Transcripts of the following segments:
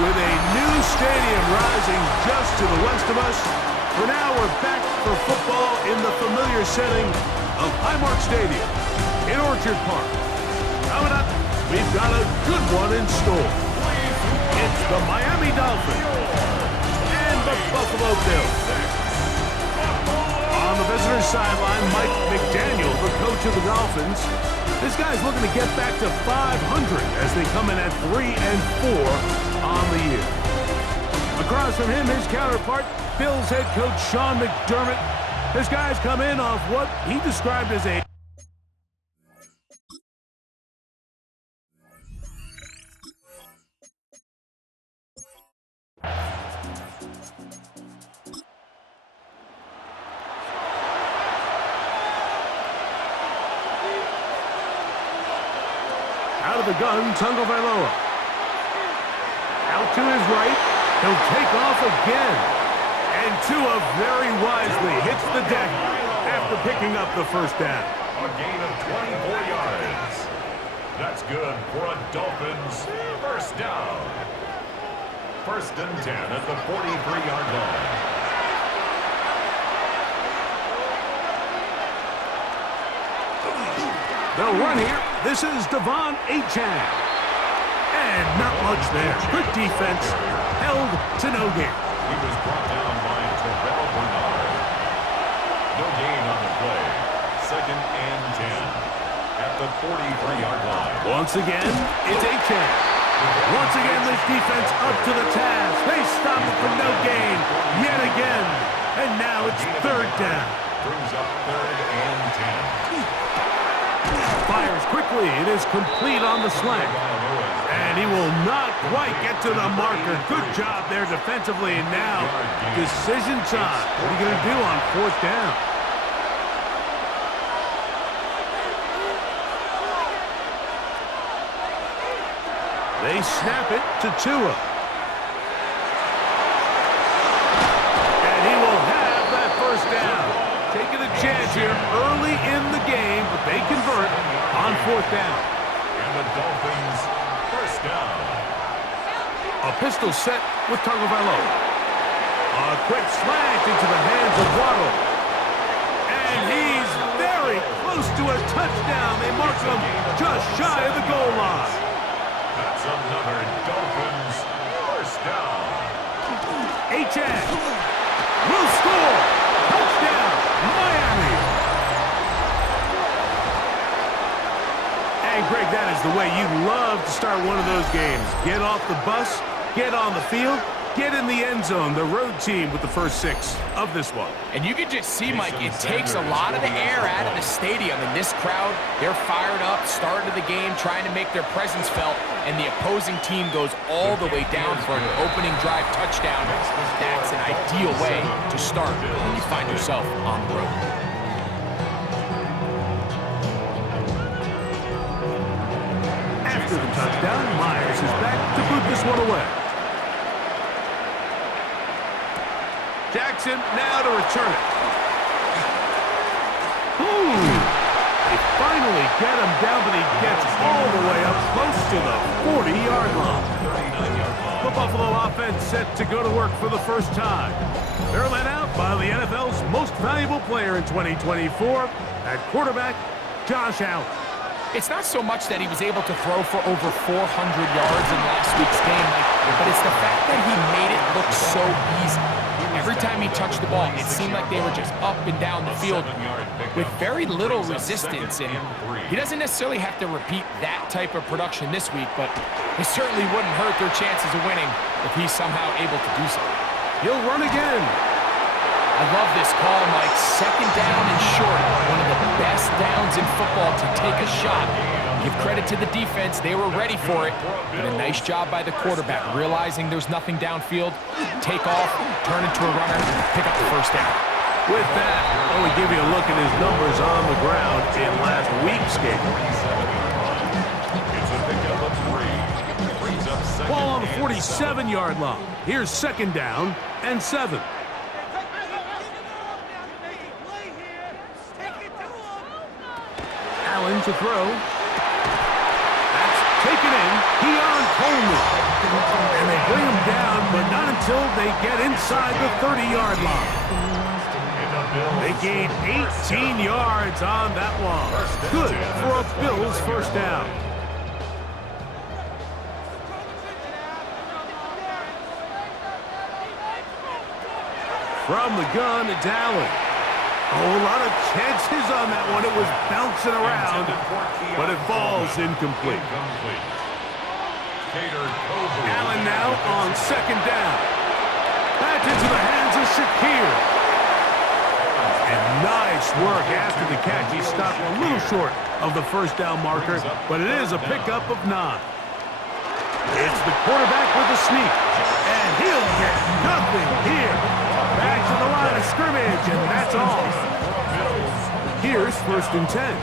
With a new stadium rising just to the west of us, for now we're back for football in the familiar setting of Highmark Stadium in Orchard Park. Coming up, we've got a good one in store. It's the Miami Dolphins and the Buffalo Bills. On the visitor's sideline, Mike McDaniel, the coach of the Dolphins. This guy's looking to get back to 500 as they come in at 3-4 on the year. Across from him, his counterpart, Bills head coach Sean McDermott. This guy's come in off what he described as a out of the gun, Tagovailoa. Out to his right. He'll take off again. And Tua very wisely hits the deck after picking up the first down. A gain of 24 yards. That's good for a Dolphins first down. First and 10 at the 43-yard line. They'll run here. This is Devon Achane. And not much there. Good defense. Held to no gain. He was brought down by Terrell Bernard. No gain on the play. Second and 10 at the 43-yard line. Once again, it's Achane. Once again, this defense up to the task. They stop it for no gain yet again. And now it's third down. Brings up third and 10. Fires quickly. It is complete on the slant. And he will not quite get to the marker. Good job there defensively. And now, decision time. What are you going to do on fourth down? They snap it to Tua. And he will have that first down. Taking a chance here early in the game, but they convert on fourth down. And the Dolphins first down. A pistol set with Tagovailoa. A quick slant into the hands of Waddle. And he's very close to a touchdown. They mark him just shy of the goal line. That's another Dolphins first down. Achane will score. Touchdown, Miami. And Greg, that is the way you love to start one of those games. Get off the bus, get on the field, get in the end zone. The road team with the first 6 of this one. And you can just see, Mike, it takes a lot of the air out of the stadium. And this crowd, they're fired up, start of the game, trying to make their presence felt. And the opposing team goes all the way down for an opening drive touchdown. That's an ideal way to start when you find yourself on the road. After the touchdown, Myers is back to boot this one away. Jackson now to return it. They finally get him down, but he gets all the way up close to the 40-yard line. The Buffalo offense set to go to work for the first time. They're led out by the NFL's most valuable player in 2024, at quarterback, Josh Allen. It's not so much that he was able to throw for over 400 yards in last week's game, but it's the fact that he made it look so easy. Every time he touched the ball, it seemed like they were just up and down the field with very little resistance. And he doesn't necessarily have to repeat that type of production this week, but it certainly wouldn't hurt their chances of winning if he's somehow able to do so. He'll run again. I love this call, Mike. Second down and short. One of the best downs in football to take a shot. Give credit to the defense. They were ready for it. But a nice job by the quarterback, realizing there's nothing downfield. Take off, turn into a runner, pick up the first down. With that, let me give you a look at his numbers on the ground in last week's game. It's a pickup of 3. Brings up second. Ball on the 47-yard line. Here's second down and 7. Allen to throw. That's taken in. Keon Coleman. And they bring him not until they get inside the 30-yard line. They gain 18 yards on that one. Good for a Bills first down. From the gun, it's Allen. Oh, a lot of chances on that one. It was bouncing around, but it falls incomplete. Allen now on second down. Back into the hands of Shakir. And nice work after the catch. He stopped a little short of the first down marker, but it is a pickup of 9. It's the quarterback with a sneak, and he'll get nothing here. Back to the line of scrimmage, and that's all. Here's 1st and 10.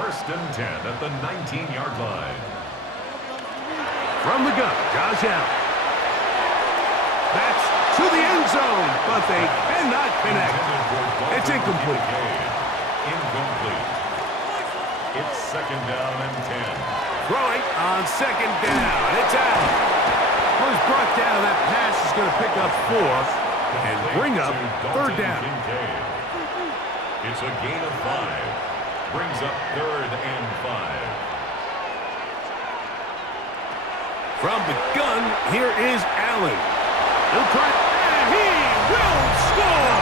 1st and 10 at the 19-yard line. From the gun, Josh Allen. That's to the end zone, but they cannot connect. It's incomplete. Incomplete. It's 2nd down and 10. Throwing on 2nd down. It's Allen. First brought down, that pass is going to pick up 4 and bring up 3rd down. It's a gain of 5. Brings up 3rd and 5. From the gun, here is Allen. He'll try, and he will score!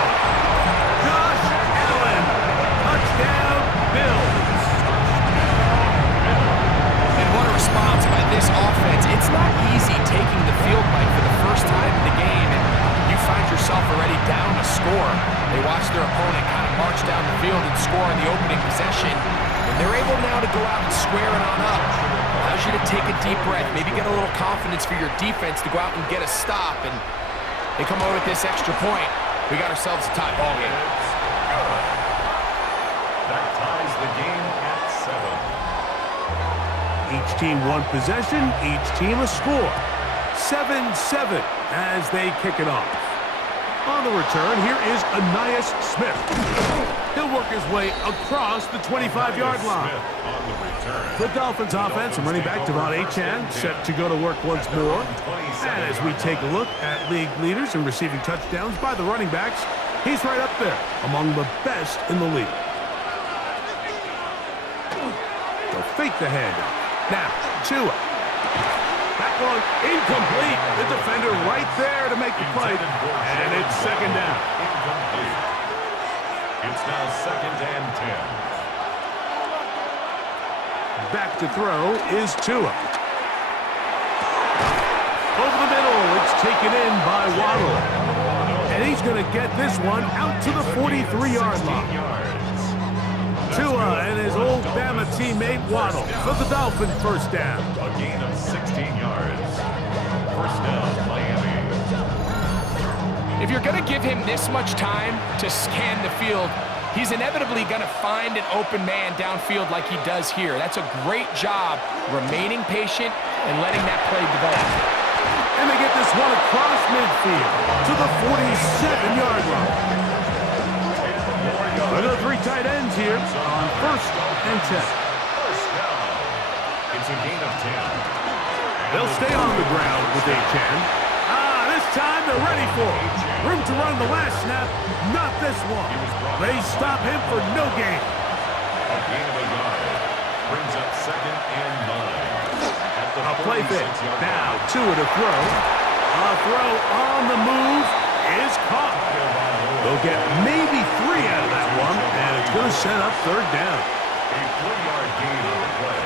Josh Allen, touchdown Bills. And what a response by this offense. It's not easy taking the field, Mike, for the first time in the game, and you find yourself already down a score. They watch their opponent kind of march down the field and score in the opening possession, and they're able now to go out and square it on up. Allows you to take a deep breath, maybe get a little confidence for your defense to go out and get a stop, and they come out with this extra point. We got ourselves a tie ball game. That ties the game at 7. Each team one possession, each team a score. 7-7 as they kick it off. On the return, here is Ainias Smith. He'll work his way across the 25-yard line. The Dolphins offense and running back Devon Achane set to go to work once more. And as we take a look at league leaders in receiving touchdowns by the running backs, he's right up there among the best in the league. They'll fake the handoff. Now, Tua. That one incomplete. The defender right there to make the play. And it's 2nd down. Incomplete. It's now 2nd and 10. Back to throw is Tua. Over the middle, it's taken in by Waddle. And he's going to get this one out to the 43-yard line. Tua and his old Bama teammate Waddle for the Dolphins first down. A gain of 16 yards. First down, Miami. If you're going to give him this much time to scan the field, he's inevitably going to find an open man downfield like he does here. That's a great job remaining patient and letting that play develop. And they get this one across midfield to the 47-yard line. Another 3 tight ends here on 1st and 10. First down. It's a gain of 10. They'll stay on the ground with Achane. This time they're ready for it. Room to run the last snap, not this one. They stop him for no gain. A gain of a yard. Brings up 2nd and 9. A play fit. Now Tua to throw. A throw on the move is caught. They'll get maybe 3 out of that one, and it's going to set up 3rd down. A 3-yard gain on the play.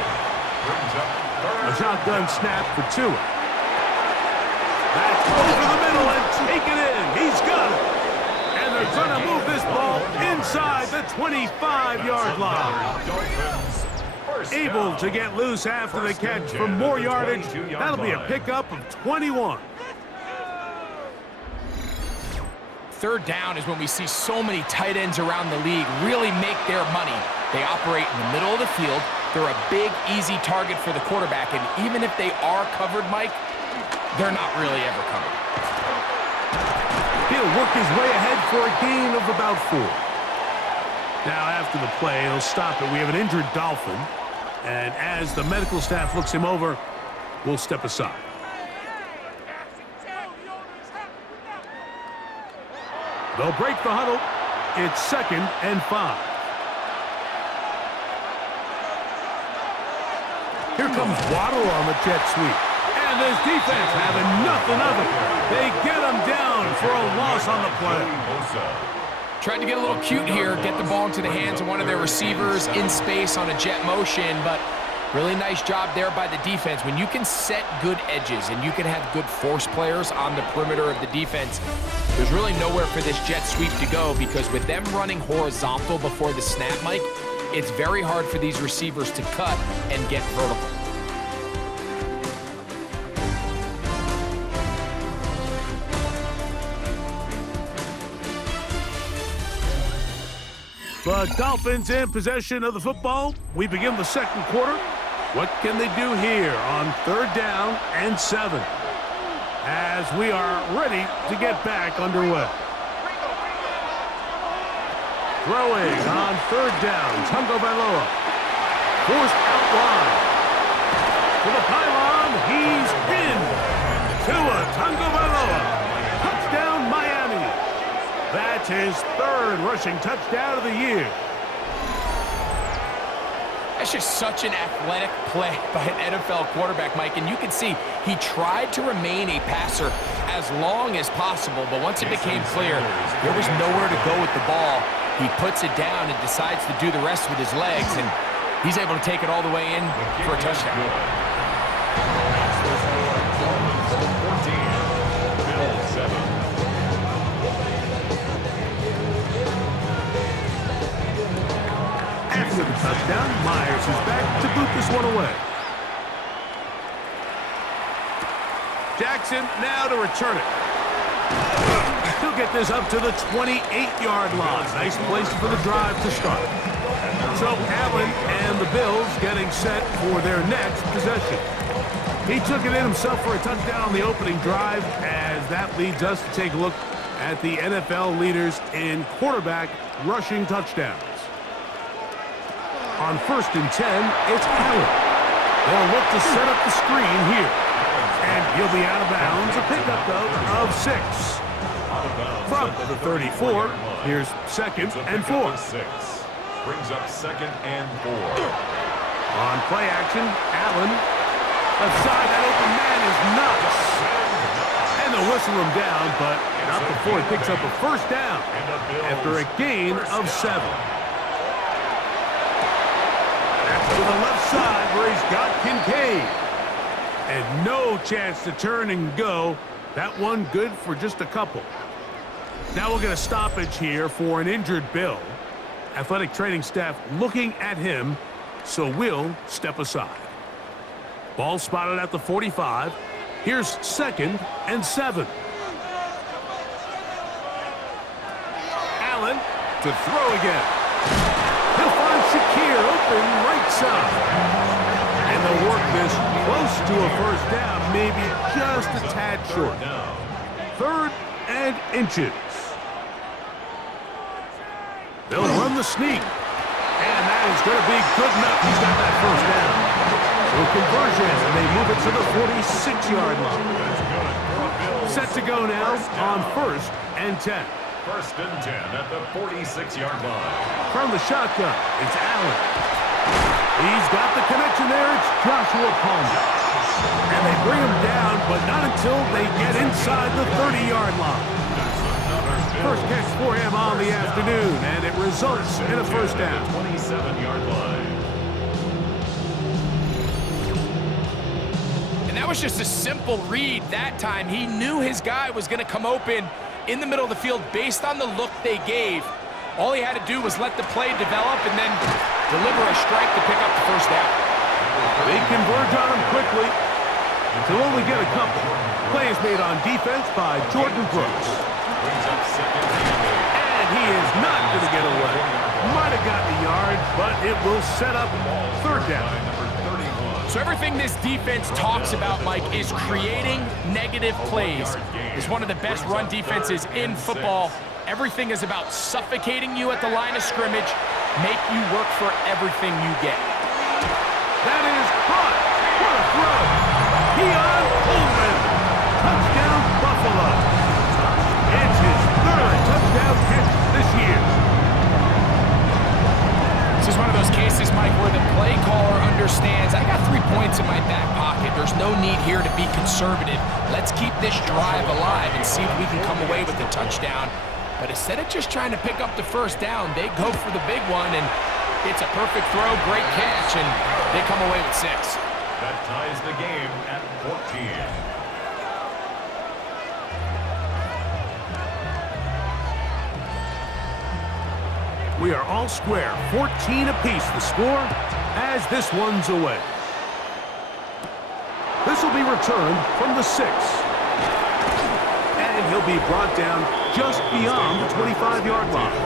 Brings up 3rd. A shotgun snap for Tua. That's over the middle and taken in. He's got it. And they're going to move this ball inside the 25-yard line. Able to get loose after the catch for more yardage. That'll be a pickup of 21. 3rd down is when we see so many tight ends around the league really make their money. They operate in the middle of the field. They're a big, easy target for the quarterback, and even if they are covered, Mike, they're not really ever covered. He'll work his way ahead for a gain of about 4. Now, after the play, he'll stop it. We have an injured Dolphin, and as the medical staff looks him over, we'll step aside. They'll break the huddle. It's 2nd and 5. Here comes Waddle on the jet sweep. And this defense having nothing of it. They get him down for a loss on the play. Tried to get a little cute here, get the ball into the hands of one of their receivers in space on a jet motion, but really nice job there by the defense. When you can set good edges and you can have good force players on the perimeter of the defense, there's really nowhere for this jet sweep to go, because with them running horizontal before the snap, Mike, it's very hard for these receivers to cut and get vertical. The Dolphins in possession of the football. We begin the 2nd quarter. What can they do here on 3rd down and 7? As we are ready to get back underway. Throwing on 3rd down, Tagovailoa. Forced out wide. To the pylon, he's in. Tua Tagovailoa. Touchdown, Miami. That's his 3rd rushing touchdown of the year. That's just such an athletic play by an NFL quarterback, Mike, and you can see he tried to remain a passer as long as possible, but once it became clear there was nowhere to go with the ball, he puts it down and decides to do the rest with his legs, and he's able to take it all the way in for a touchdown. After the touchdown, Myers is back to boot this one away. Jackson now to return it. He'll get this up to the 28-yard line. Nice place for the drive to start. So Allen and the Bills getting set for their next possession. He took it in himself for a touchdown on the opening drive, as that leads us to take a look at the NFL leaders in quarterback rushing touchdowns. On 1st and 10, it's Allen. They'll look to set up the screen here. And he'll be out of bounds. A pickup, though, of 6. From the 34, here's 2nd and 4. Brings up 2nd and 4. On play action, Allen. Left side, that open man is nuts. And they'll whistle him down, but not before he picks up a 1st down after a gain of 7. To the left side where he's got Kincaid. And no chance to turn and go. That one good for just a couple. Now we'll get a stoppage here for an injured Bill. Athletic training staff looking at him, so we'll step aside. Ball spotted at the 45. Here's 2nd and 7. Allen to throw again. He'll find Shakir open right side. And they'll work this close to a 1st down, maybe just a tad short. 3rd and inches. They'll run the sneak. And that is going to be good enough. He's got that 1st down. So conversion, and they move it to the 46-yard line. Set to go now on 1st and 10. 1st and 10 at the 46-yard line. From the shotgun, it's Allen. He's got the connection there. It's Joshua Palmer. And they bring him down, but not until they get inside the 30-yard line. First catch for him on the afternoon, and it results in a 1st down. 27-yard line. And that was just a simple read that time. He knew his guy was going to come open in the middle of the field based on the look they gave. All he had to do was let the play develop and then deliver a strike to pick up the 1st down. They converge on him quickly. They'll only get a couple. Play is made on defense by Jordan Brooks. And he is not going to get away. Might have gotten a yard, but it will set up 3rd down. So everything this defense talks about, Mike, is creating negative plays. It's one of the best run defenses in football. Everything is about suffocating you at the line of scrimmage, make you work for everything you get. That is caught. What a throw. Keon Coleman. Touchdown, Buffalo. It's his 3rd touchdown understands, I got 3 points in my back pocket. There's no need here to be conservative. Let's keep this drive alive and see if we can come away with a touchdown. But instead of just trying to pick up the first down, they go for the big one, and it's a perfect throw, great catch, and they come away with 6. That ties the game at 14. We are all square, 14 apiece the score as this one's away. This will be returned from the 6. And he'll be brought down just beyond the 25-yard line.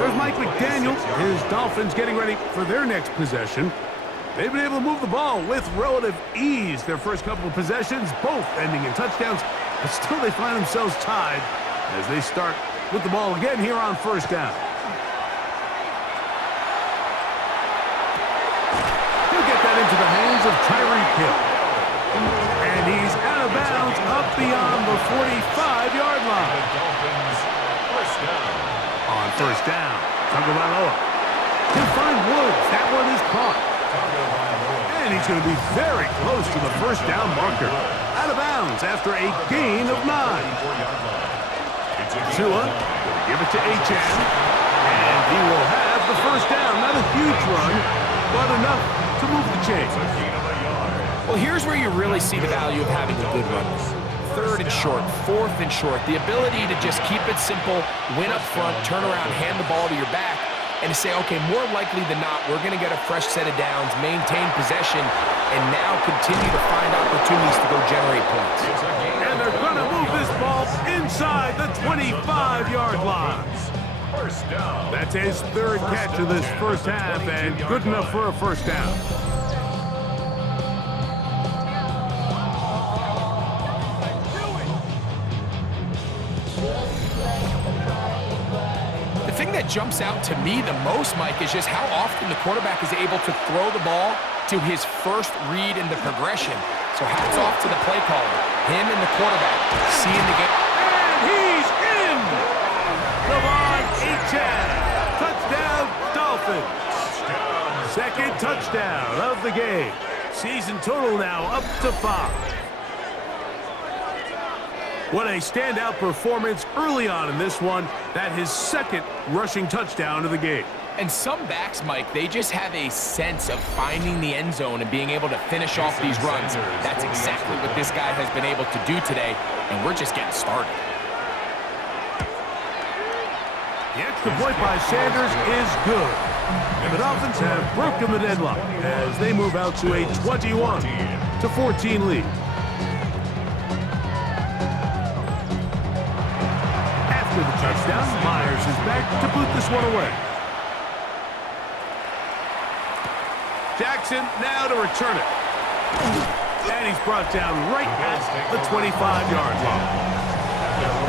There's Mike McDaniel. His Dolphins getting ready for their next possession. They've been able to move the ball with relative ease. Their first couple of possessions, both ending in touchdowns, but still they find themselves tied as they start with the ball again here on first down. He'll get that into the hands of Tyreek Hill. And he's out of bounds up beyond the 45-yard line. Dolphins first down. On first down, Tagovailoa. He'll find Woods. That one is caught. And he's going to be very close to the first down marker. Out of bounds after a gain of 9. Tua will give it to Achane. And he will have the first down. Not a huge run, but enough to move the chains. Well, here's where you really see the value of having a good run. 3rd and short, 4th and short. The ability to just keep it simple, win up front, turn around, hand the ball to your back, and to say, okay, more likely than not, we're going to get a fresh set of downs, maintain possession, and now continue to find opportunities to go generate points. And they're going to move this ball inside the 25-yard line. First down. That's his 3rd catch of this first half, and good enough for a first down. The thing that jumps out to me the most, Mike, is just how often the quarterback is able to throw the ball to his first read in the progression. So hats off to the play caller. Him and the quarterback seeing the game. And he's in! Devon Achane. Touchdown, Dolphins. 2nd touchdown of the game. Season total now up to 5. What a standout performance early on in this one. That his 2nd rushing touchdown of the game. And some backs, Mike, they just have a sense of finding the end zone and being able to finish off these runs. That's exactly what this guy has been able to do today, and we're just getting started. The extra point by Sanders is good. And the Dolphins have broken the deadlock as they move out to a 21-14 lead. After the touchdown, Myers is back to boot this one away. Jackson now to return it. And he's brought down right at the 25-yard line.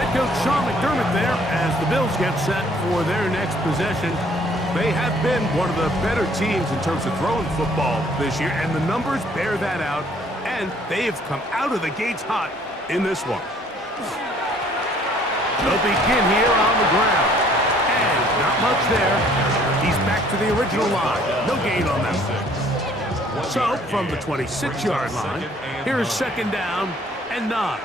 Head coach Sean McDermott there as the Bills get set for their next possession. They have been one of the better teams in terms of throwing football this year, and the numbers bear that out, and they have come out of the gates hot in this one. They'll begin here on the ground. And not much there. He's back to the original line. No gain on that. So, from the 26-yard line, here's 2nd down and 9.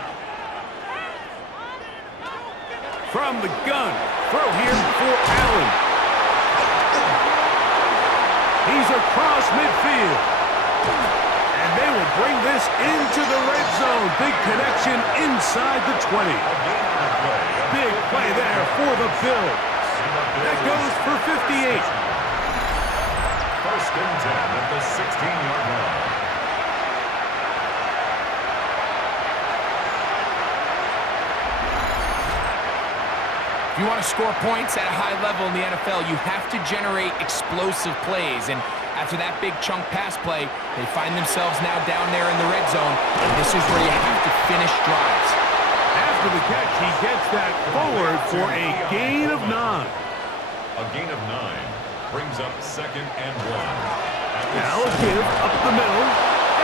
From the gun, throw here for Allen. He's across midfield. And they will bring this into the red zone. Big connection inside the 20. Big play there for the Bills. That goes for 58. 1st and 10 at the 16-yard line. If you want to score points at a high level in the NFL, you have to generate explosive plays. And after that big chunk pass play, they find themselves now down there in the red zone. And this is where you have to finish drives. After the catch, he gets that forward for a gain of 9. A gain of 9 brings up 2nd and 1. Now a give up the middle.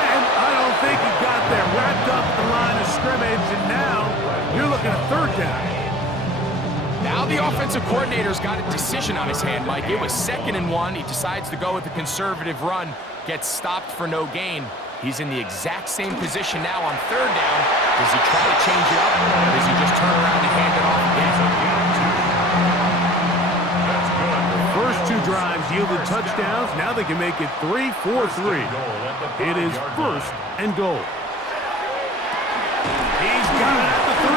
And I don't think he got there. Wrapped up the line of scrimmage. And now you're looking at 3rd down. Now the offensive coordinator's got a decision on his hand, Mike. It was 2nd and 1. He decides to go with a conservative run. gets stopped for no gain. He's in the exact same position now on third down. Does he try to change it up, or does he just turn around and hand it off again? First two drives yielded touchdowns. Now they can make it 3-4-3. It is first and goal. He's got it at the 3.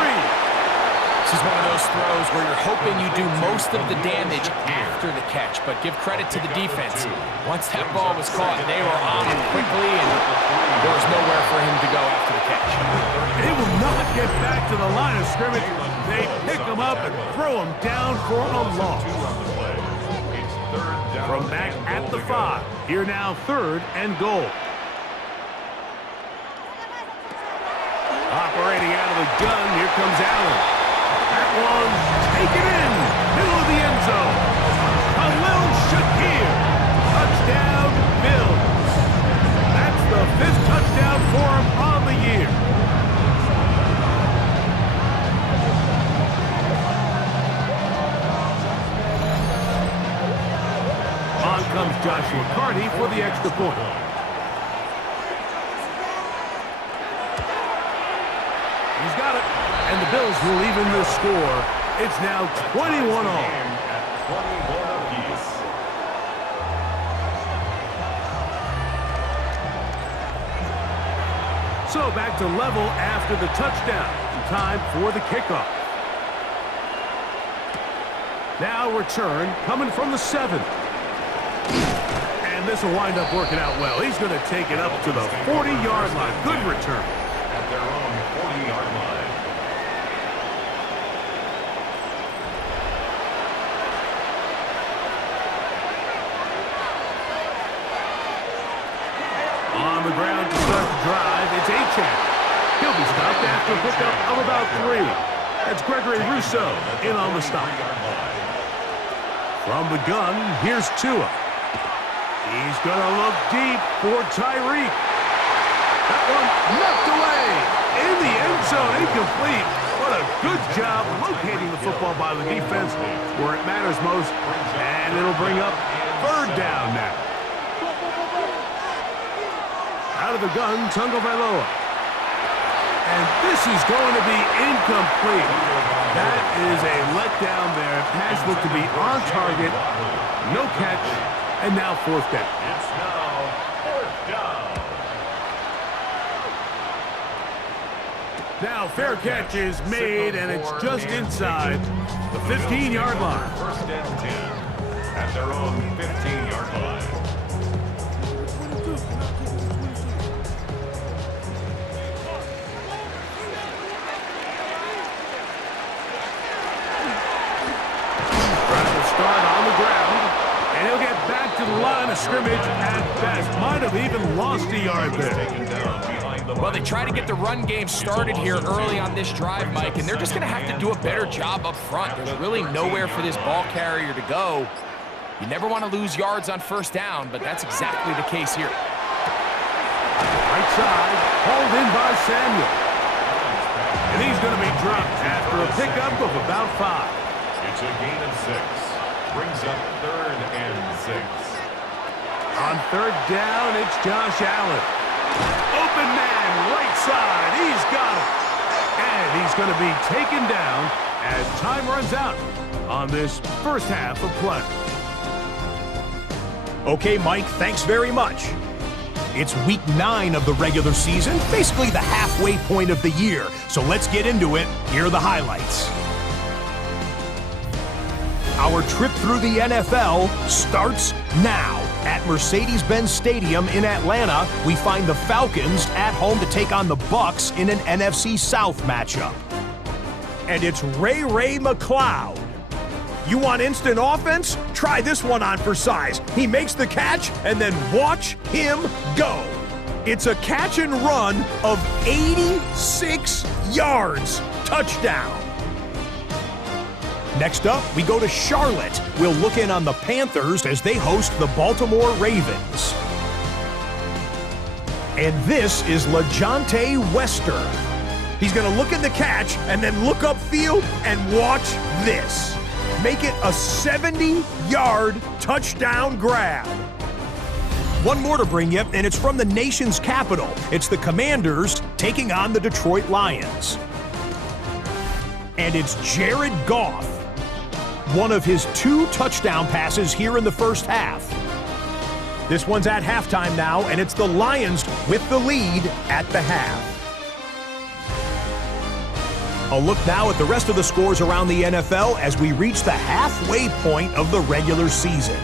This is one of those throws where you're hoping you do most of the damage after the catch, but give credit to the defense. Once that ball was caught, they were on him quickly, and there was nowhere for him to go after the catch. They will not get back to the line of scrimmage. They pick him up and throw him down for a loss. From back at the 5, here now third and goal. Operating out of the gun, here comes Allen. That one taken in, middle of the end zone. Khalil Shakir, touchdown Bills. That's the 5th touchdown for him on the year. On comes Joshua Carty for the extra point. He's got it. And the Bills will even the score. It's now 21 all. So back to level after the touchdown. Time for the kickoff. Now return coming from the 7. And this will wind up working out well. He's going to take it up to the 40-yard line. Good return. At their own 40-yard line. On the ground to start the drive, it's Achane. He'll be stopped after a pickup of about 3. That's Gregory Rousseau in on the stop. From the gun, here's Tua. He's going to look deep for Tyreek. That one knocked away in the end zone, incomplete. What a good job locating the football by the defense where it matters most. And it'll bring up third down now. Out of the gun, Tagovailoa. And this is going to be incomplete. That is a letdown there. Pass looked to be on target. No catch. And now 4th down. It's now 4th down. Now fair catch is made, and it's just inside the 15-yard line. 1st and 10 at their own 15-yard line. And he'll get back to the line of scrimmage at best. Might have even lost a yard there. Well, they try to get the run game started here early on this drive, Mike, and they're just going to have to do a better job up front. There's really nowhere for this ball carrier to go. You never want to lose yards on 1st down, but that's exactly the case here. Right side, hauled in by Samuel. And he's going to be dropped after a pickup of about 5. It's a gain of 6. Brings up 3rd and 6. On 3rd down, it's Josh Allen. Open man, right side. He's got it. And he's going to be taken down as time runs out on this first half of play. Okay, Mike, thanks very much. It's week 9 of the regular season, basically the halfway point of the year. So let's get into it. Here are the highlights. Our trip through the NFL starts now. At Mercedes-Benz Stadium in Atlanta, we find the Falcons at home to take on the Bucs in an NFC South matchup. And it's Ray McCloud. You want instant offense? Try this one on for size. He makes the catch, and then watch him go. It's a catch and run of 86 yards. Touchdown. Next up, we go to Charlotte. We'll look in on the Panthers as they host the Baltimore Ravens. And this is LeJohntay Wester. He's going to look at the catch and then look upfield and watch this. Make it a 70-yard touchdown grab. One more to bring you, and it's from the nation's capital. It's the Commanders taking on the Detroit Lions. And it's Jared Goff. One of his 2 touchdown passes here in the first half. This one's at halftime now, and it's the Lions with the lead at the half. A look now at the rest of the scores around the NFL as we reach the halfway point of the regular season.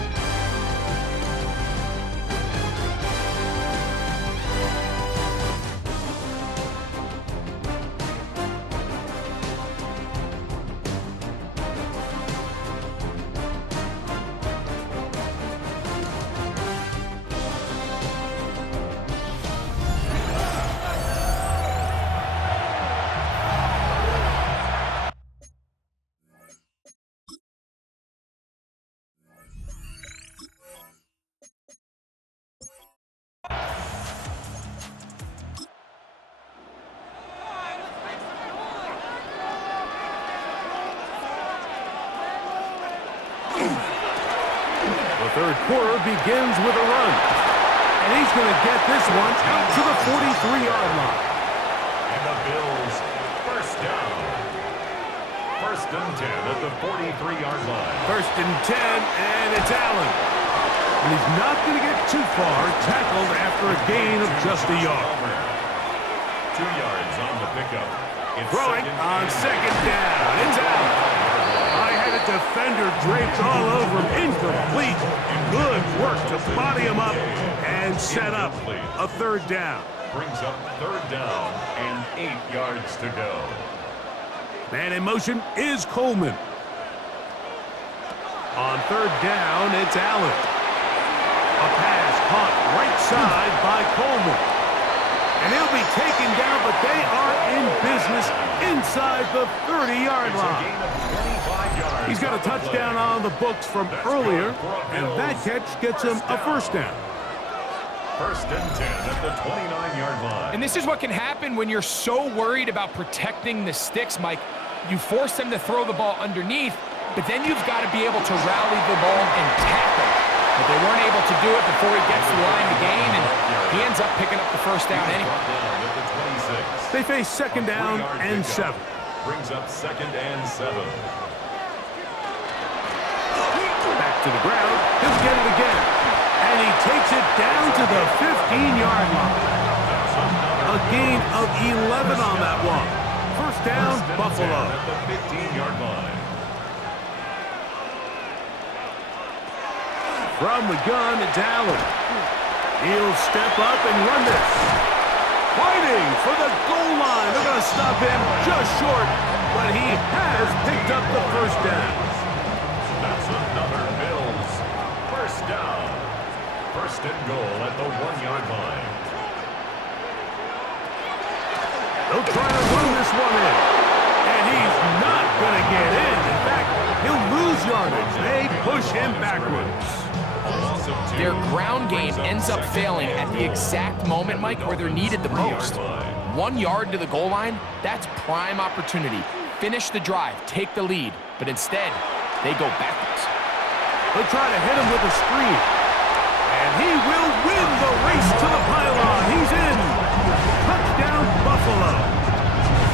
The third quarter begins with a run. And he's going to get this one out to the 43-yard line. And the Bills, first down. First and 10 at the 43-yard line. First and 10, and it's Allen. And he's not going to get too far, tackled after a gain of just a yard. 2 yards on the pickup. It's Throwing on second down. It's Allen. I had a defender draped all over him. Incomplete. Good work to body him up and set up a third down. Brings up third down and 8 yards to go. Man in motion is Coleman. On third down, it's Allen. A pass caught right side by Coleman. And he'll be taken down, but they are in business inside the 30-yard line. He's got a touchdown on the books from earlier, and that catch gets him a first down. First and 10 at the 29-yard line. And this is what can happen when you're so worried about protecting the sticks, Mike. You force them to throw the ball underneath, but then you've got to be able to rally the ball and tackle. But they weren't able to do it before he gets to the line to gain, and he ends up picking up the first down anyway. They face second down and 7. Brings up second and 7. Back to the ground. He'll get it again. And he takes it down to the 15-yard line. A gain of 11 on that one. First down, Buffalo. At the 15-yard line. From the gun, it's Allen. He'll step up and run this. Fighting for the goal line. They're going to stop him just short, but he has picked up the first down. That's another Bills first down. First and goal at the 1-yard line. They'll try to run this one in. And he's not going to get in. In fact, he'll lose yardage. They push him backwards. Their ground game ends up failing at the exact moment, Mike, where they're needed the most. 1 yard to the goal line, that's prime opportunity. Finish the drive, take the lead, but instead, they go backwards. They'll try to hit him with a screen. And he will win the race to the pylon. He's in. Touchdown, Buffalo.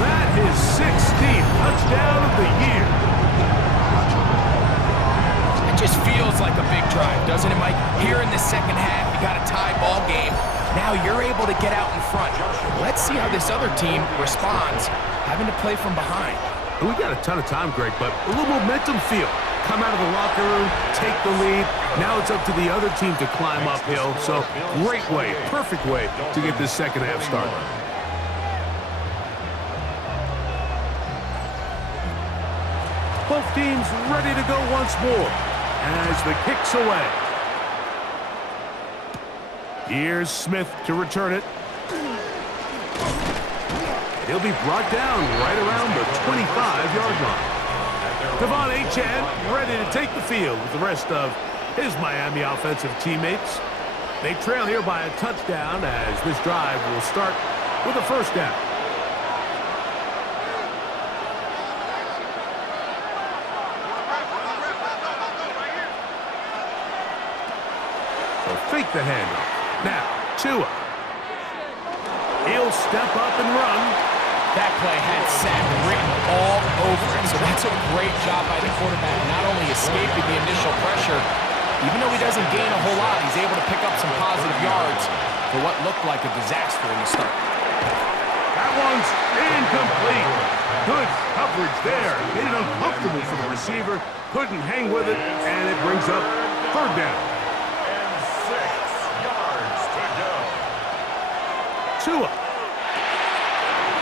That is 16th touchdown of the year. It just feels like a big drive, doesn't it, Mike? Here in the second half, you got a tie ball game. Now you're able to get out in front. Let's see how this other team responds, having to play from behind. We got a ton of time, Greg, but a little momentum feel. Come out of the locker room, take the lead. Now it's up to the other team to climb uphill. So great way, perfect way to get this second half started. Both teams ready to go once more as the kick's away. Here's Smith to return it. He'll be brought down right around the 25-yard line. Devon Achane ready to take the field with the rest of his Miami offensive teammates. They trail here by a touchdown as this drive will start with a first down. The fake the handoff. Now, Tua. He'll step up and run. That play had sack written all over it, so that's a great job by the quarterback, not only escaping the initial pressure, even though he doesn't gain a whole lot, he's able to pick up some positive yards for what looked like a disaster in the start. That one's incomplete. Good coverage there. Made it uncomfortable for the receiver. Couldn't hang with it, and it brings up third down. And 6 yards to go. Tua.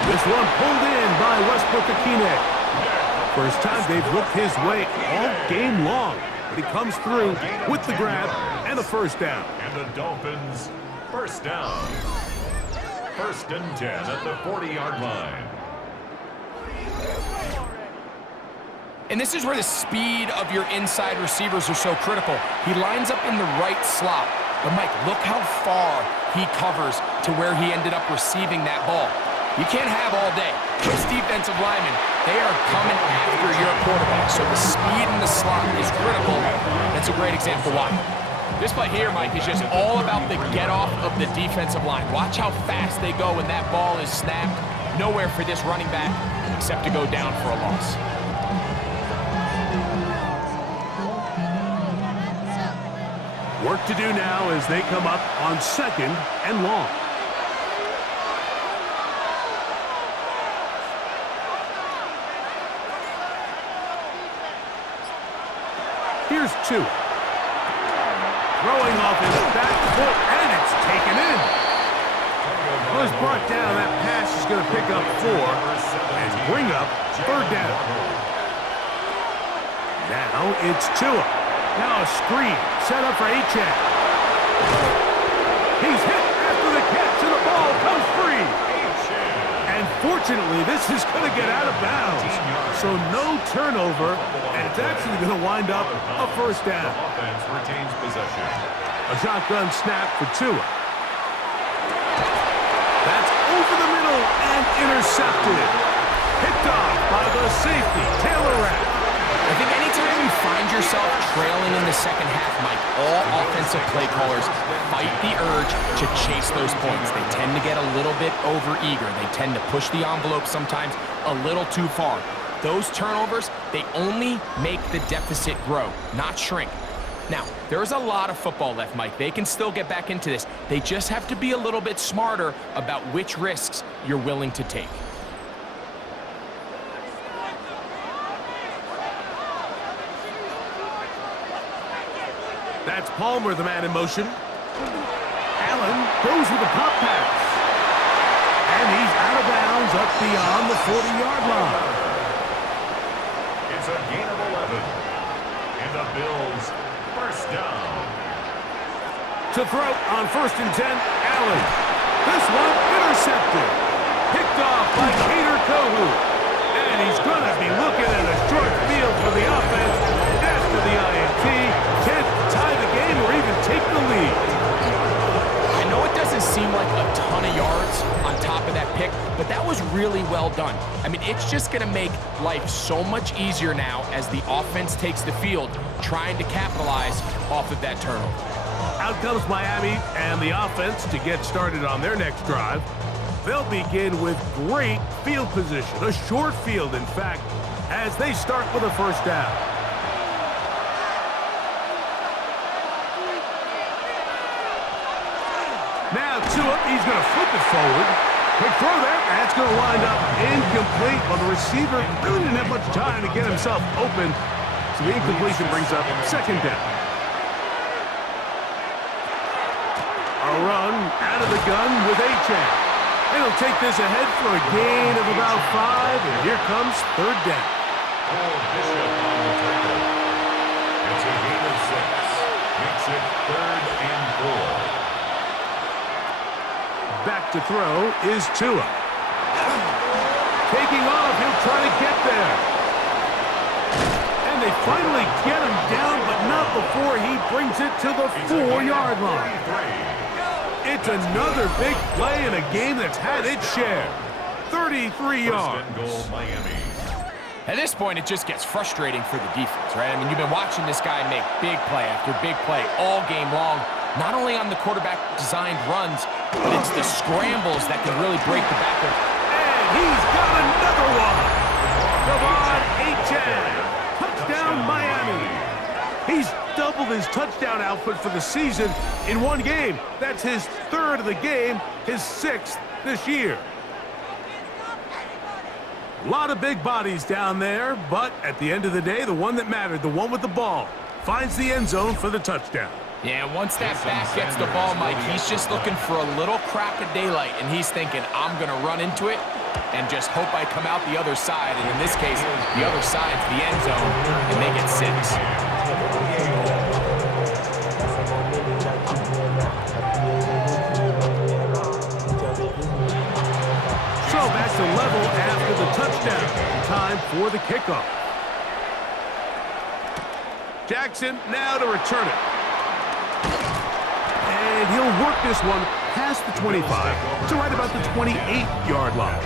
This one pulled in by Westbrook-Akine. First time they've looked his way all game long, but he comes through with the grab and a first down. And the Dolphins, first down. 1st and 10 at the 40-yard line. And this is where the speed of your inside receivers are so critical. He lines up in the right slot. But, Mike, look how far he covers to where he ended up receiving that ball. You can't have all day. This defensive linemen, they are coming after your quarterback. So the speed in the slot is critical. That's a great example why. This play here, Mike, is just all about the get-off of the defensive line. Watch how fast they go when that ball is snapped. Nowhere for this running back except to go down for a loss. Work to do now as they come up on 2nd and long. Here's Tua. Throwing off his back foot, and it's taken in. Well, it's brought down. That pass is going to pick up 4 and bring up third down. Now it's Tua. Now a screen set up for Achane. He's hit after the catch, and the ball comes free. And fortunately, this is going to get out of bounds. So no turnover, and it's actually going to wind up a first down. The offense retains possession. A shotgun snap for Tua. That's over the middle and intercepted. Picked off by the safety, Taylor Rapp. I think anytime you find yourself trailing in the second half, Mike, all offensive play callers fight the urge to chase those points. They tend to get a little bit overeager. They tend to push the envelope sometimes a little too far. Those turnovers, they only make the deficit grow, not shrink. Now, there's a lot of football left, Mike. They can still get back into this. They just have to be a little bit smarter about which risks you're willing to take. That's Palmer, the man in motion. Allen goes with a pop pass. And he's out of bounds up beyond the 40-yard line. It's a gain of 11. And the Bills, first down. To throw on 1st and 10, Allen. This one intercepted. Picked off by Kader Kohu. And he's going to be looking at a short field for the offense after the INT. Can't tie the game or even take the lead. I know it doesn't seem like a ton of yards on top of that pick, but that was really well done. I mean, it's just going to make life so much easier now as the offense takes the field, trying to capitalize off of that turnover. Out comes Miami and the offense to get started on their next drive. They'll begin with great field position, a short field, in fact, as they start with a first down. Now Tua, he's going to flip it forward. Quick throw there. That's going to wind up incomplete. Well, the receiver really didn't have much time to get himself open. So the incompletion brings up second down. A run out of the gun with Achane. He'll take this ahead for a gain of about 5, and here comes third down. Bishop on the tackle. It's a gain of 6. Makes it 3rd and 4. Back to throw is Tua. Taking off, he'll try to get there. And they finally get him down, but not before he brings it to the 4-yard line. It's another big play in a game that's had its share. 33 yards. First and goal, Miami. At this point, it just gets frustrating for the defense, right? I mean, you've been watching this guy make big play after big play all game long. not only on the quarterback-designed runs, but it's the scrambles that can really break the back of. And he's got another one. Devon Achane. Touchdown, Miami. He's doubled his touchdown output for the season in one game. That's his third of the game, his sixth this year. A lot of big bodies down there, but at the end of the day, the one that mattered, the one with the ball, finds the end zone for the touchdown. Yeah, once that back gets the ball, Mike, he's just looking for a little crack of daylight, and he's thinking, I'm going to run into it and just hope I come out the other side. And in this case, the other side's the end zone, and they get 6. So back to level after the touchdown. Time for the kickoff. Jackson now to return it. And he'll work this one past the 25 to right about the 28-yard line.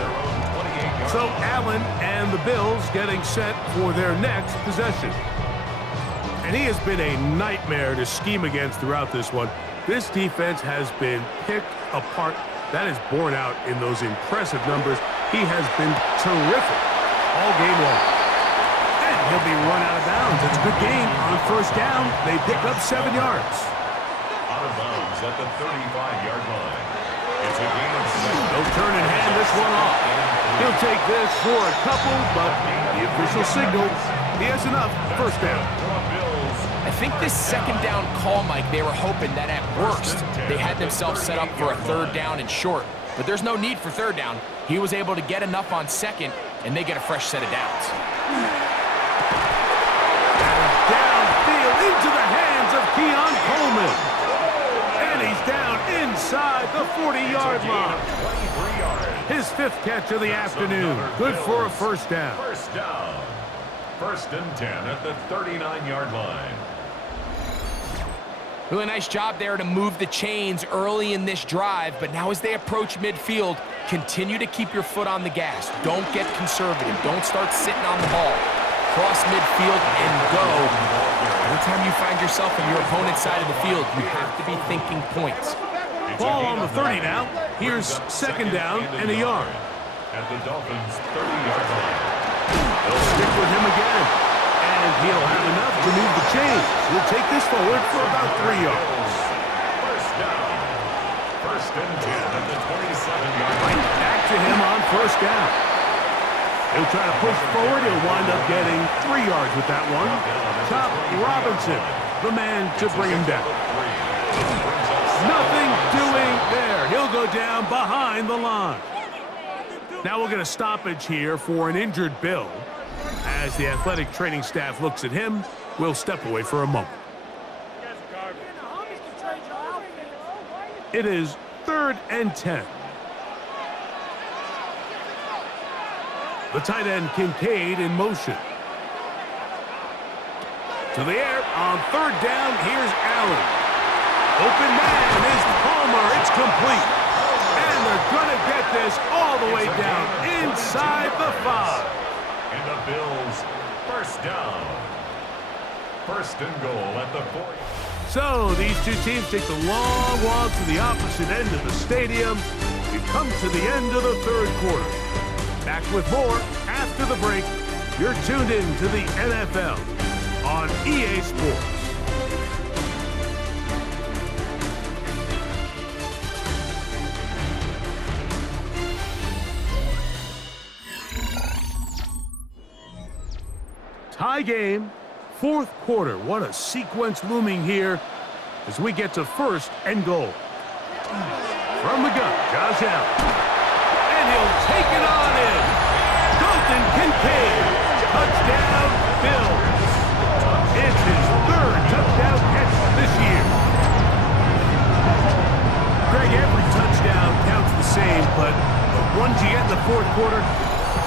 So Allen and the Bills getting set for their next possession. And he has been a nightmare to scheme against throughout this one. This defense has been picked apart. That is borne out in those impressive numbers. He has been terrific all game long. And he'll be run out of bounds. It's a good game on first down. They pick up 7 yards. Out of bounds at the 35-yard line. It's a game of 7. They'll turn and hand this one off. He'll take this for a couple, but the official signal, he has enough. First down. I think this second down call, Mike, they were hoping that at worst they had themselves set up for a third down and short. But there's no need for third down. He was able to get enough on second, and they get a fresh set of downs. Downfield into the hands of Keon Coleman. And he's down inside the 40-yard line. His 5th catch of the afternoon. Good for a first down. First down. 1st and 10 at the 39-yard line. Really nice job there to move the chains early in this drive, but now as they approach midfield, continue to keep your foot on the gas. Don't get conservative. Don't start sitting on the ball. Cross midfield and go. Anytime you find yourself on your opponent's side of the field, you have to be thinking points. Ball on the 30 now. Here's second down and a yard. At the Dolphins' 30-yard line. They'll stick with him again. And he'll have enough to move the chains. He'll take this forward for about 3 yards. First down. 1st and 10 at the 27-yard line. Right back to him on first down. He'll try to push forward. He'll wind up getting 3 yards with that one. Top Robinson, the man to bring him down. Nothing doing there. He'll go down behind the line. Now we'll get a stoppage here for an injured Bill. As the athletic training staff looks at him, we'll step away for a moment. It is 3rd and 10. The tight end Kincaid in motion. To the air on 3rd down. Here's Allen. Open man is Palmer. It's complete. And they're going to get this all the way down inside the 5. And the Bills, first down. 1st and goal at the 40. So these two teams take the long walk to the opposite end of the stadium. We've come to the end of the 3rd quarter. Back with more after the break. You're tuned in to the NFL on EA Sports. Tie game, 4th quarter. What a sequence looming here as we get to 1st and goal. From the gun, Josh Allen. And he'll take it on in. Dalton Kincaid. Touchdown, Bills. It's his 3rd touchdown catch this year. Greg, every touchdown counts the same, but the ones you get in the 4th quarter,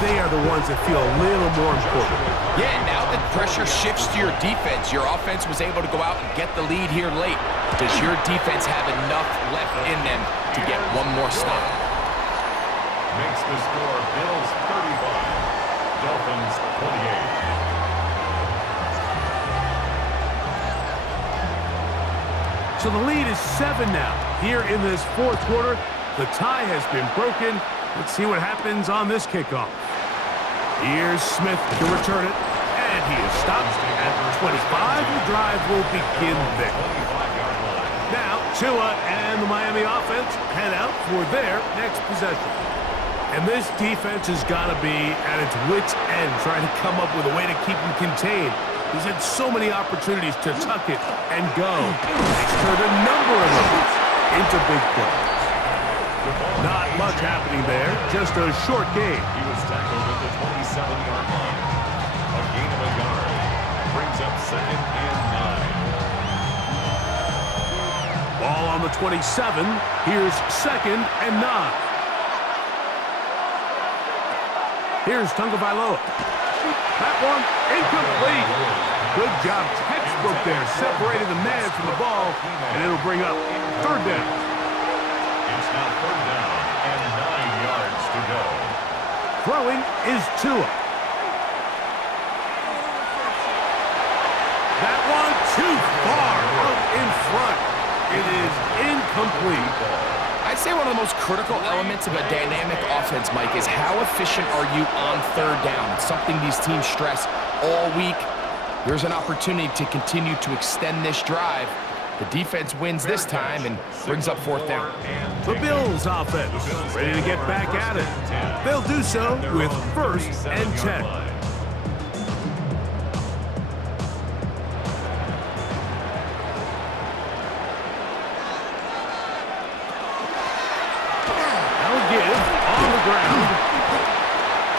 they are the ones that feel a little more important. Yeah, now that pressure shifts to your defense, your offense was able to go out and get the lead here late. Does your defense have enough left in them to get one more stop? Makes the score Bills 35, Dolphins 28. So the lead is 7 now. Here in this fourth quarter, the tie has been broken. Let's see what happens on this kickoff. Here's Smith to return it, and he is stopped at 25. The drive will begin there. Now, Tua and the Miami offense head out for their next possession. And this defense has got to be at its wits' end, trying to come up with a way to keep him contained. He's had so many opportunities to tuck it and go. He's turned a number of those into big plays. Not much happening there, just a short gain. He was tackled at the 27-yard line. A gain of a yard brings up 2nd and 9. Ball on the 27. Here's 2nd and 9. Here's Tagovailoa. That one incomplete. Good job, textbook there, separating the man from the ball, and it'll bring up 3rd down. It's now 3rd down and 9 yards to go. Throwing is Tua. That one too far out in front. It is incomplete. I'd say one of the most critical elements of a dynamic offense, Mike, is how efficient are you on 3rd down. It's something these teams stress all week. Here's an opportunity to continue to extend this drive. The defense wins this time and brings up 4th down. The Bills offense ready to get back at it. They'll do so with 1st and 10.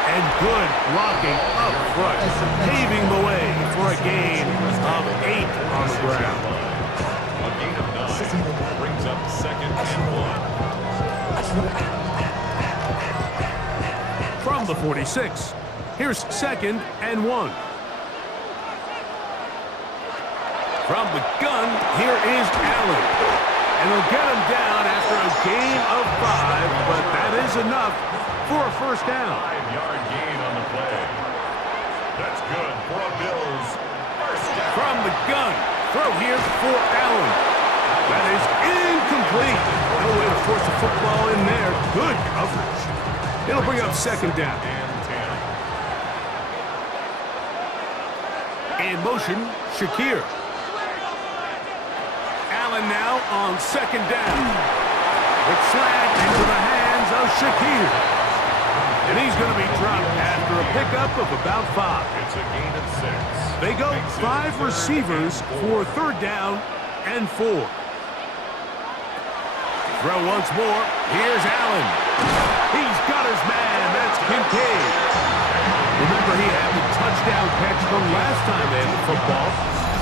And good blocking up front, paving the way for a gain of 8 on the ground. A gain of 9 brings up 2nd and 1. From the 46, here's 2nd and 1. From the gun, here is Allen. And he'll get him down after a gain of 5, but that is enough for a 1st down. 5-yard gain on the play. That's good for a Bills 1st down. From the gun, throw here for Allen. That is incomplete. No way to force a football in there. Good coverage. It'll bring up 2nd down. In motion, Shakir. Allen now on 2nd down. It's slant into the hands of Shakir. And he's going to be dropped after a pickup of about 5. It's a gain of 6. They go 5 receivers for 3rd down and 4. Throw once more. Here's Allen. He's got his man. That's Kincaid. Remember, he had the touchdown catch from last time they had the football.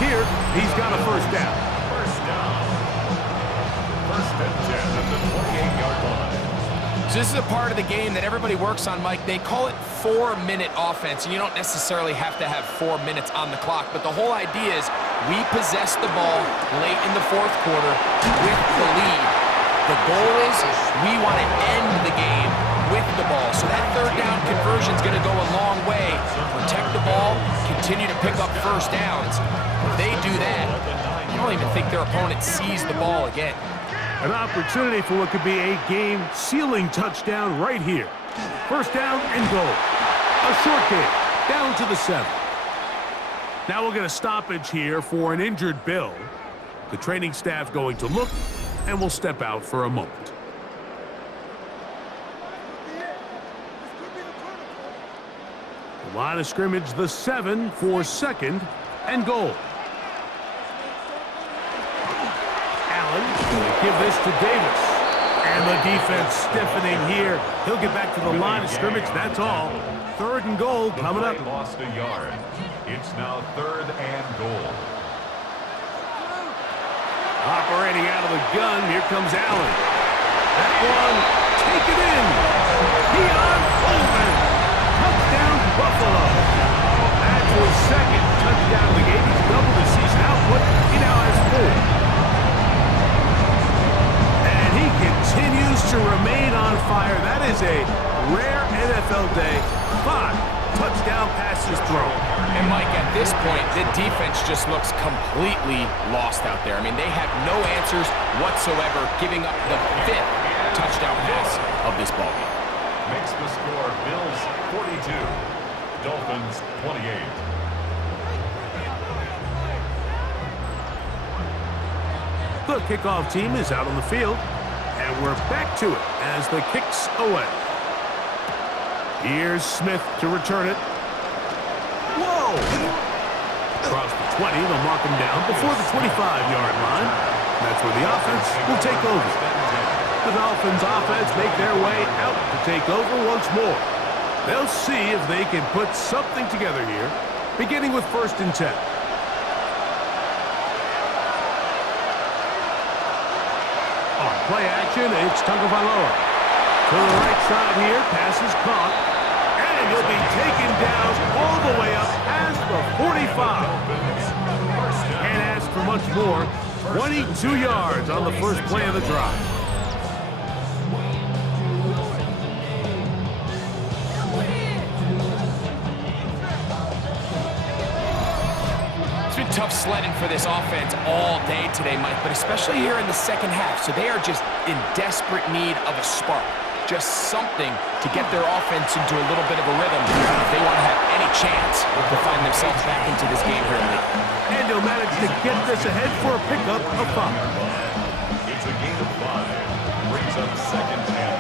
Here, he's got a 1st down. 1st down. 1st and 10 at the 28-yard line. So this is a part of the game that everybody works on, Mike. They call it 4-minute offense, and you don't necessarily have to have 4 minutes on the clock. But the whole idea is we possess the ball late in the 4th quarter with the lead. The goal is we want to end the game with the ball. So that 3rd down conversion is going to go a long way. Protect the ball, continue to pick up 1st downs. If they do that, I don't even think their opponent sees the ball again. An opportunity for what could be a game-sealing touchdown right here. 1st down and goal. A short game, down to the 7. Now we'll get a stoppage here for an injured Bill. The training staff going to look, and we'll step out for a moment. The line of scrimmage, the 7 for 2nd and goal. Give this to Davis. And the defense stiffening here. He'll get back to the line of scrimmage, that's all. 3rd and goal coming up. Lost a yard. It's now 3rd and goal. Operating out of the gun, here comes Allen. That one, take it in. Keon Coleman. Touchdown, Buffalo. That's his 2nd touchdown of the game. He's doubled his season output. He now has 4. Continues to remain on fire. That is a rare NFL day. 5 touchdown pass is thrown. And Mike, at this point, the defense just looks completely lost out there. I mean, they have no answers whatsoever, giving up the 5th touchdown pass of this ballgame. Makes the score Bills 42, Dolphins 28. The kickoff team is out on the field, and we're back to it as the kick's away. Here's Smith to return it. Whoa! Across the 20, they'll mark him down before the 25-yard line. That's where the offense will take over. The Dolphins offense make their way out to take over once more. They'll see if they can put something together here, beginning with 1st and 10. On play action, it's Tagovailoa. To the right side here, pass is caught. And he'll be taken down all the way up past the 45. Can't ask for much more. 22 yards on the first play of the drive. It's been tough sledding for this offense all day today, Mike, but especially here in the second half. So they are just in desperate need of a spark. Just something to get their offense into a little bit of a rhythm if they want to have any chance to find themselves back into this game here late. And he'll manage to get this ahead for a pickup of 5. It's a gain of 5. Brings up 2nd and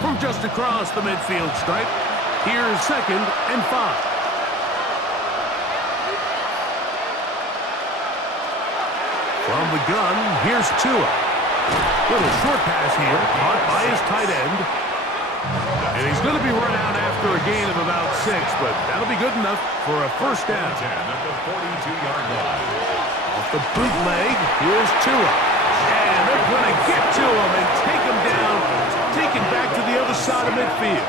5. From just across the midfield stripe, here's 2nd and 5. From the gun, here's Tua. Little short pass here, caught by his tight end. And he's going to be run out after a gain of about 6, but that'll be good enough for a 1st down. 10 at the 42-yard line. Off the bootleg, here's Tua. And they're going to get to him and take him down, take him back to the other side of midfield.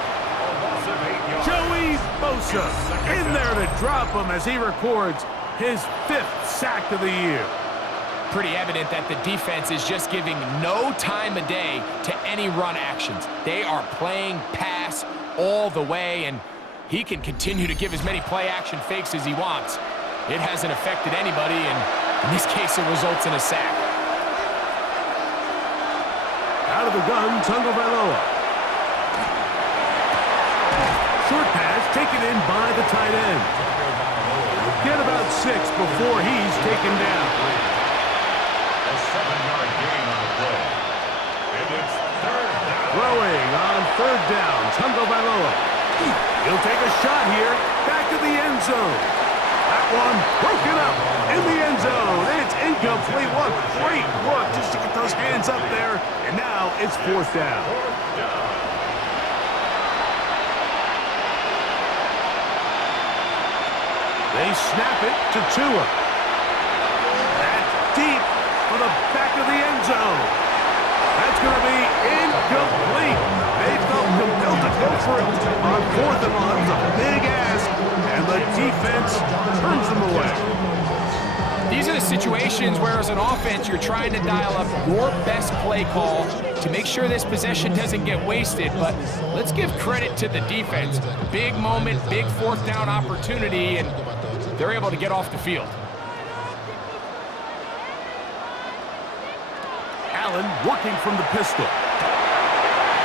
Joey Bosa in there to drop him as he records his 5th sack of the year. Pretty evident that the defense is just giving no time of day to any run actions. They are playing pass all the way, and he can continue to give as many play-action fakes as he wants. It hasn't affected anybody, and in this case, it results in a sack. Out of the gun, Tagovailoa. Short pass taken in by the tight end. Get about 6 before he's taken down. 7-yard gain on the play. And it's 3rd down. Throwing on 3rd down, Tagovailoa. He'll take a shot here, back to the end zone. That one broken up in the end zone. It's incomplete. What great work just to get those hands up there. And now it's 4th down. They snap it to Tua. That's deep for the back of the end zone. That's going to be incomplete. They felt compelled to go for it on 4th and 1. It's a big ask, and the defense turns them away. These are the situations where, as an offense, you're trying to dial up your best play call to make sure this possession doesn't get wasted. But let's give credit to the defense. Big moment, big 4th down opportunity, and they're able to get off the field. Allen working from the pistol.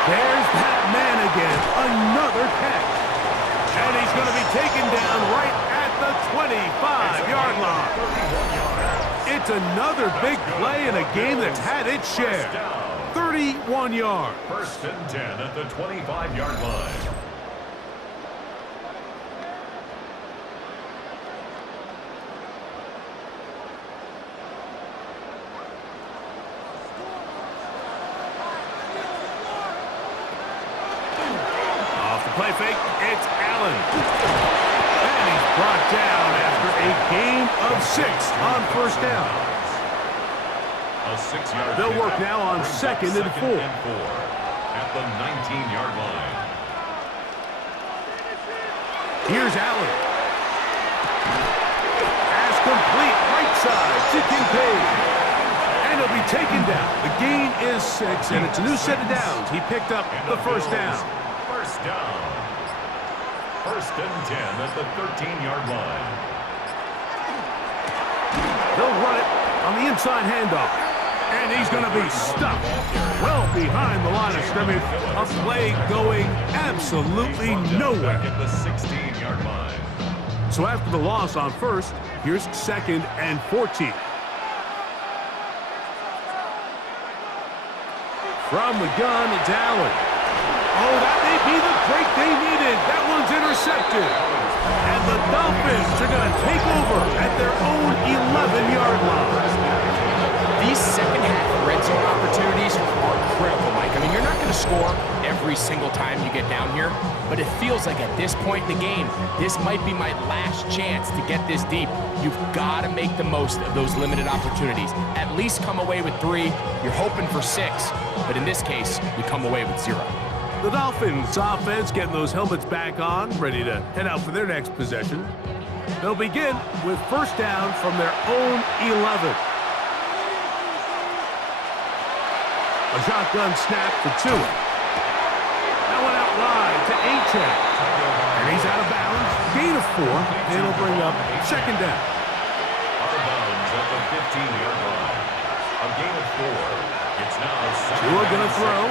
There's that man again. Another catch. And he's going to be taken down right at the 25-yard line. It's another big play in a game that's had its share. 31 yards. 1st and 10 at the 25-yard line. Play fake, it's Allen. And he's brought down after a gain of 6 on 1st down. A 6-yard They'll work now on 2nd and 4. At the 19-yard line. Here's Allen. Pass complete, right side to Kincaid. And he'll be taken down. The gain is 6, and it's a new set of downs. He picked up the first down. First down. First and 10 at the 13-yard line. They'll run it on the inside handoff. And he's going to be stuck well behind the line of scrimmage. A play going absolutely nowhere. At the 16-yard line. So after the loss on first, here's 2nd and 14. From the gun, it's Allen. Oh, that may be the break they needed. That one's intercepted. And the Dolphins are going to take over at their own 11-yard line. These second-half red zone opportunities are critical, Mike. I mean, you're not going to score every single time you get down here, but it feels like at this point in the game, this might be my last chance to get this deep. You've got to make the most of those limited opportunities. At least come away with 3. You're hoping for 6, but in this case, you come away with 0. The Dolphins offense getting those helmets back on, ready to head out for their next possession. They'll begin with first down from their own 11. A shotgun snap for Tua. That one out wide to A-Check. And he's out of bounds. Gain of 4. And it'll bring up second down. Out of bounds at the 15-yard line. A gain of 4. It's now Tua going to throw.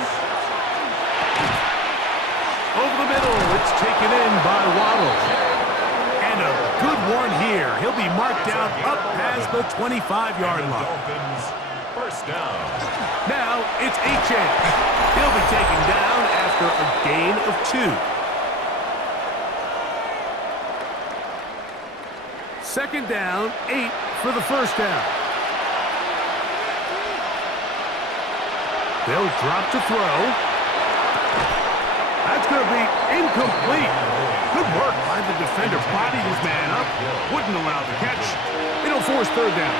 Over the middle. It's taken in by Waddle. And a good one here. He'll be marked down up past the 25-yard line. Dolphins first down. Now it's A-Check. He'll be taken down after a gain of 2. Second down, 8 for the first down. They'll drop to throw. That's going to be incomplete. Good work by the defender. Bodied his man up. Wouldn't allow the catch. It'll force third down.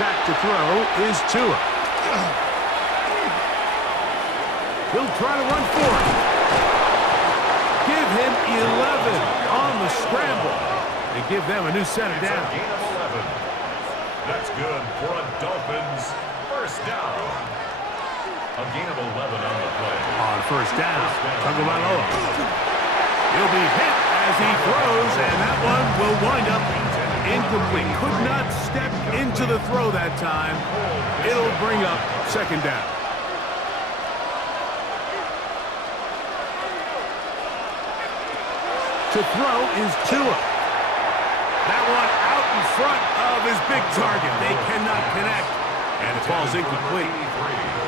Back to throw is Tua. He'll try to run for it. Give him 11 on the scramble. They give them a new set of downs. Gain of 11. That's good for a Dolphins first down. A gain of 11 on the play. On first down, Tagovailoa. He'll be hit as he throws, and that one will wind up incomplete. Could not step into the throw that time. It'll bring up second down. To throw is Tua. That one out in front of his big target. They cannot connect, and it falls incomplete.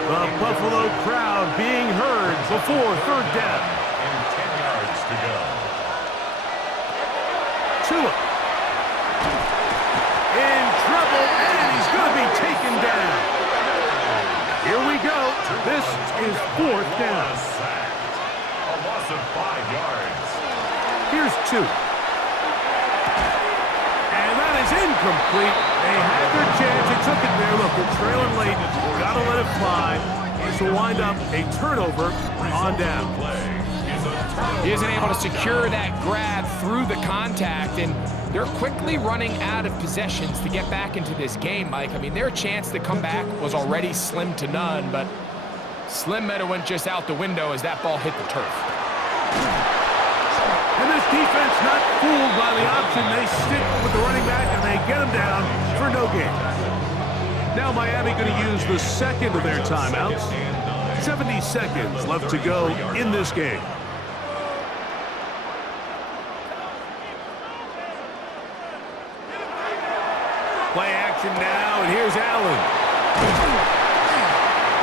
The Buffalo crowd being heard before third down. And 10 yards to go. Tua. In trouble, and he's going to be taken down. Here we go. This is fourth down. A loss of 5 yards. Here's 2. And that is incomplete. They had their chance. They took it there. Look, they're trailing late. Got to let it fly. This will wind up a turnover on down. He isn't able to secure that grab through the contact, and they're quickly running out of possessions to get back into this game, Mike. I mean, their chance to come back was already slim to none, but slim might have went just out the window as that ball hit the turf. And this defense not fooled by the option. They stick with the running back, and they get him down for no gain. Now Miami going to use the second of their timeouts. 70 seconds left to go in this game. Play action now, and here's Allen.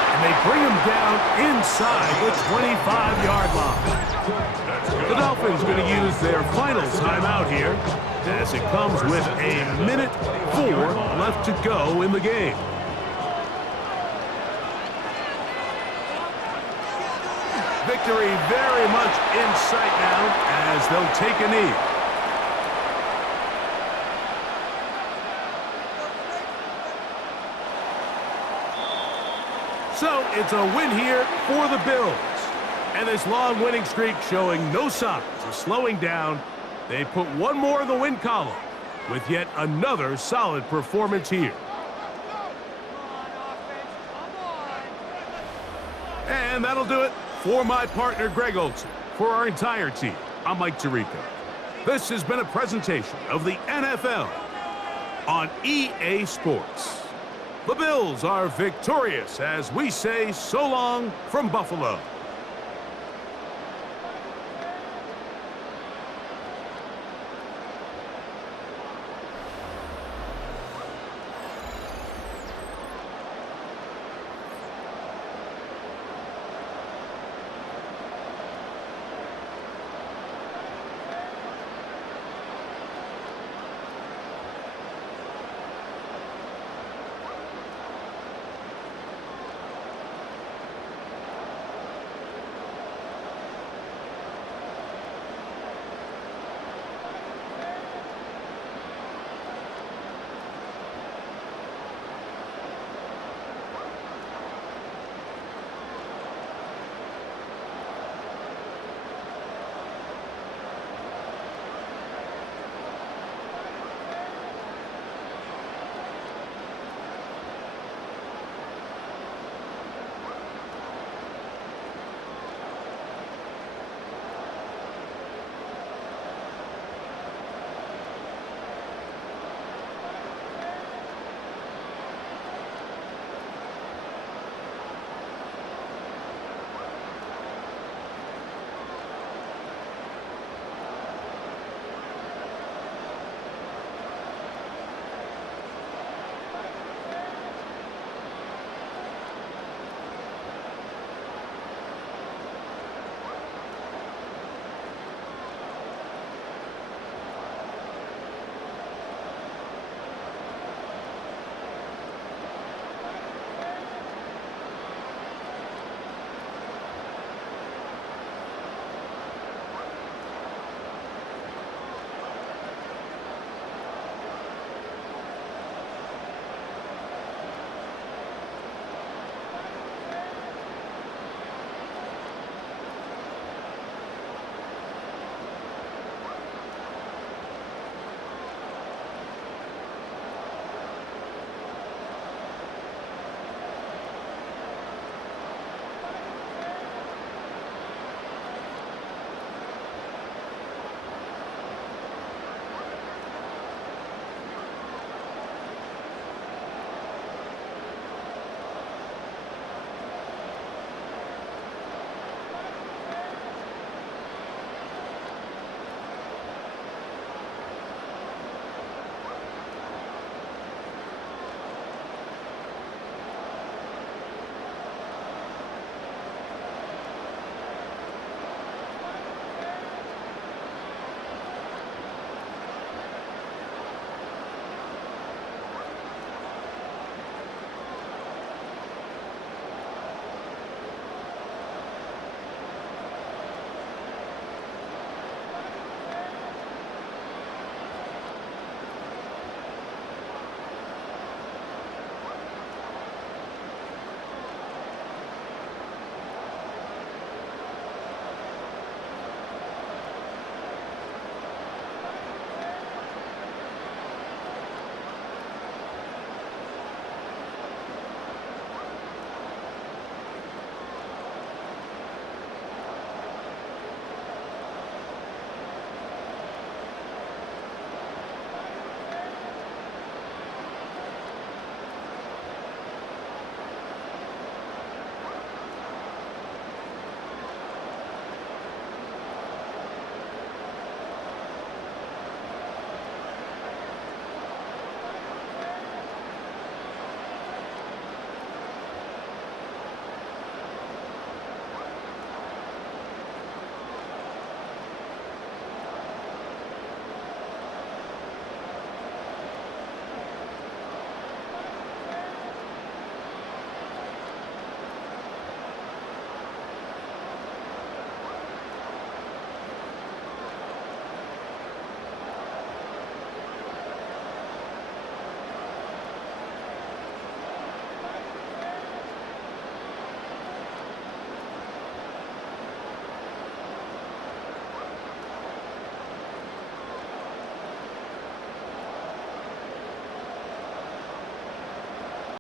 And they bring him down inside the 25-yard line. The Dolphins going to use their final timeout here as it comes with a minute 4 left to go in the game. Victory very much in sight now as they'll take a knee. So it's a win here for the Bills. And this long winning streak showing no signs of slowing down. They put one more in the win column with yet another solid performance here. And that'll do it for my partner, Greg Olson. For our entire team, I'm Mike Tirico. This has been a presentation of the NFL on EA Sports. The Bills are victorious as we say so long from Buffalo.